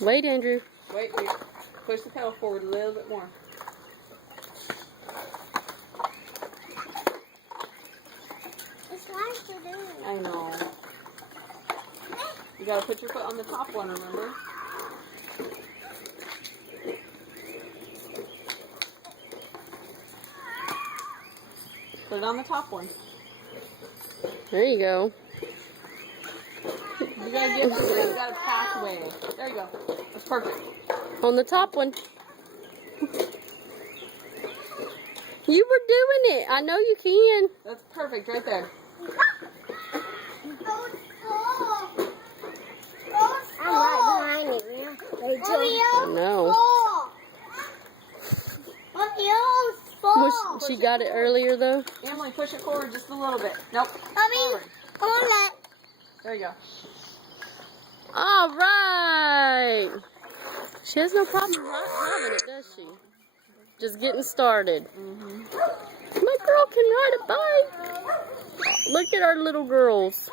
Wait, Andrew. Wait. Push the pedal forward a little bit more. It's hard to do. I know. You gotta put your foot on the top one, remember? Put it on the top one. There you go. You gotta pass away. There you go. That's perfect. On the top one. You were doing it. I know you can. That's perfect right there. I'm right behind you now. No. She got it earlier though. Emily, push it forward just a little bit. Nope. Mommy, Forward. There you go. All right. She has no problem having it, does she? Just getting started. My girl can ride a bike. Look at our little girls.